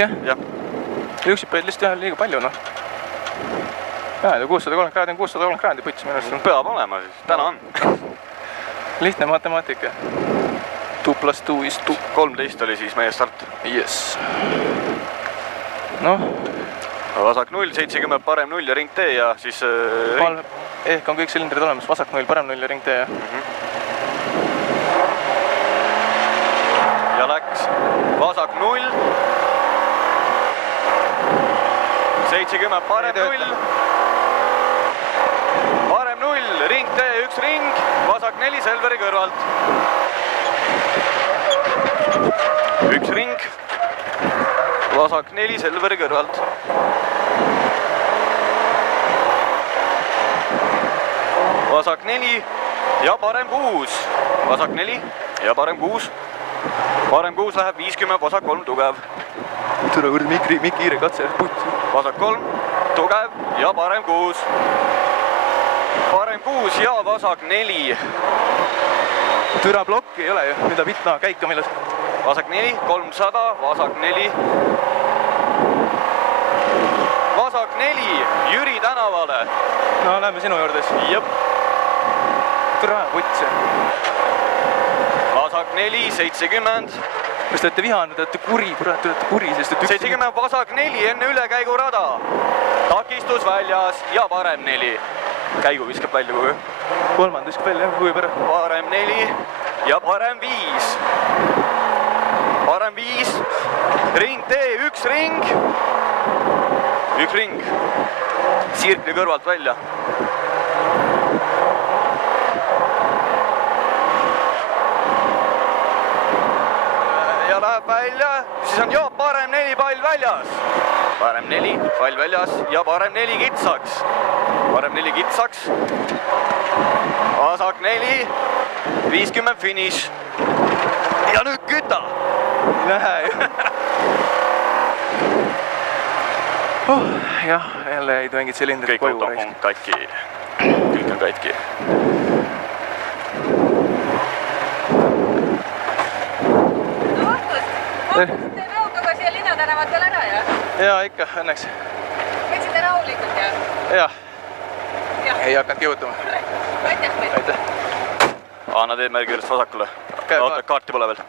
jah? Juuksipõid lihtsalt liiga palju, noh. Jaa, 630 kraadi on 630 kraadi püts minu arust. Peab olema siis, täna on. Lihtne matemaatika. 2 + 2 is 2. 13 oli siis meie start. Yes. Noh. Vasak 0, 70 parem 0 ja ring tee ja siis ring. Ehk on kõik silindrid olemas, vasak 0, parem 0 ja ring tee. Ja läks vasak 0. 70 parem 0. Parem 0, ring tee, 1 ring, vasak 4 Selveri kõrvalt. 1 ring, vasak 4 Selveri kõrvalt. Vasak 4 ja parem 6. Vasak 4 ja parem 6. Parem 6 läheb 50, vasak 3 tugev. Tule kurdi Mikki kiire katse. Vasak 3, tugev ja parem 6. Parem 6 ja vasak 4. Türa plokki ei ole ju, mida pitna käika milles. Vasak 4, 300, vasak 4. Vasak 4, Jüri tänavale. No lähme sinu juurde siis. Jep. Türa putsi. Vasak 4, 70. Kas te olete vihanud, te olete kuri, kurat, te olete kuri, sest et 70 vasak 4 enne ülekäigurada. Takistus väljas ja parem 4. Käigu viskab välja kogu. Kolmand viskab välja, kuju pära. Parem 4 ja parem 5. Parem 5. Ring tee, 1 ring. 1 ring. Sirkli kõrvalt välja. Ja läheb välja. Siis on joo, parem 4 pall väljas. Parem 4 pall väljas ja parem 4 kitsaks. Parem 4 kitsaks. Vasak 4. 50 finiš. Ja nüüd küta. Nähe. Jah, jälle ei mingid silindrid koju. Kõik auto on katki. Kõik on katki. No vastust. Teeme autoga siia linnatänavatel ära, jah? Jaa, ikka, õnneks. Võtsite rahulikult, jah? Jah. Ei hakanud kihutama. Aitäh meile. Aitäh. Anna teed märgi juurest vasakule. Kaarti pole veel.